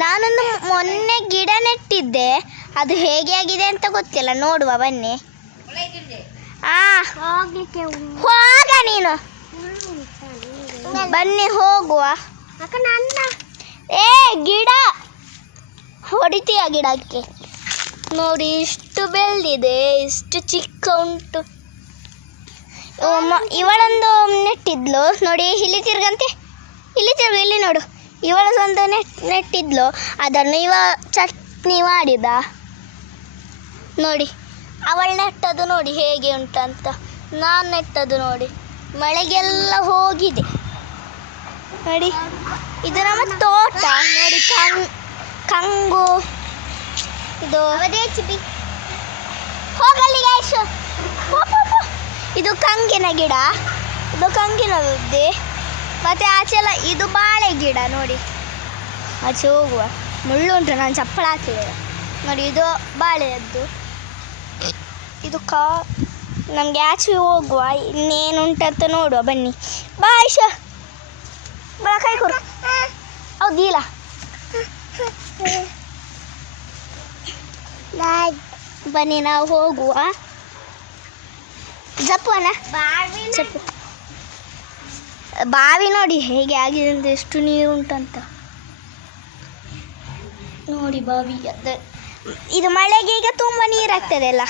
ನಾನೊಂದು ಮೊನ್ನೆ ಗಿಡ ನೆಟ್ಟಿದ್ದೆ, ಅದು ಹೇಗೆ ಆಗಿದೆ ಅಂತ ಗೊತ್ತಿಲ್ಲ, ನೋಡುವ ಬನ್ನಿ. ಹೋಗ ನೀನು, ಬನ್ನಿ ಹೋಗುವ. ಏ ಗಿಡ ಹೊಡಿತೀಯ ಗಿಡಕ್ಕೆ? ನೋಡಿ ಇಷ್ಟು ಬೆಳೆದಿದೆ, ಇಷ್ಟು ಚಿಕ್ಕ ಉಂಟು. ಇವಳೊಂದು ನೆಟ್ಟಿದ್ಲು ನೋಡಿ, ಇಲ್ಲಿ ತಿರ್ಗಂತೆ, ಇಲ್ಲಿ ತಿರ್ಗು, ಇಲ್ಲಿ ನೋಡು. ಇವಳದೊಂದು ನೆಟ್ಟಿದ್ಲು, ಅದನ್ನು ಇವ ಚಟ್ನಿ ಮಾಡಿದ ನೋಡಿ. ಅವಳು ನೆಟ್ಟದು ನೋಡಿ ಹೇಗೆ ಉಂಟಂತ. ನಾನು ನೆಟ್ಟದು ನೋಡಿ ಮಳೆಗೆಲ್ಲ ಹೋಗಿದೆ ನೋಡಿ. ಇದು ನಮ್ಮ ತೋಟ ನೋಡಿ. ಕಂಗು ಇದು ಹೋಗಲ್ಲಿ ಗಾಯ್ಸು. ಇದು ಕಂಗಿನ ಗಿಡ, ಇದು ಕಂಗಿನದ್ದೇ. ಮತ್ತು ಆಚೆಲ್ಲ ಇದು ಬಾಳೆ ಗಿಡ ನೋಡಿ. ಆಚೆ ಹೋಗುವ, ಮುಳ್ಳು ಉಂಟು, ನಾನು ಚಪ್ಪಳ ಹಾಕಿದೆ ನೋಡಿ. ಇದು ಬಾಳೆಯದ್ದು. ಇದು ನಮಗೆ ಆಚೆ ಹೋಗುವ, ಇನ್ನೇನುಂಟಂತ ನೋಡುವ ಬನ್ನಿ. ಬಾ ಆಯ್ಷಾ, ಬಾ ಕೈ ಕೊಡು. ಹೌದಿಲ್ಲ, ಬನ್ನಿ ನಾವು ಹೋಗುವ. ಜಪ್ಪನ ಚಪ್ಪು ಬಾವಿ ನೋಡಿ ಹೇಗೆ ಆಗಿದೆ ಅಂತ, ಎಷ್ಟು ನೀರು ಉಂಟಂತ ನೋಡಿ ಬಾವಿ. ಇದು ಮಳೆಗೆ ಈಗ ತುಂಬ ನೀರಾಗ್ತದೆ ಅಲ್ಲ.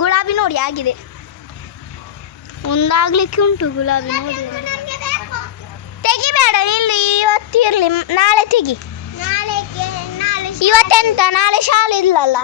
ಗುಲಾಬಿ ನೋಡಿ ಆಗಿದೆ, ಒಂದಾಗ್ಲಿಕ್ಕೆ ಉಂಟು ಗುಲಾಬಿ ನೋಡಿ. ತೆಗಿಬೇಡ ಇಲ್ಲಿ, ಇವತ್ತು ಇರಲಿ, ನಾಳೆ ತೆಗಿ. ಇವತ್ತೆಂತ ನಾಳೆ ಶಾಲೆ ಇಲ್ಲಲ್ಲ.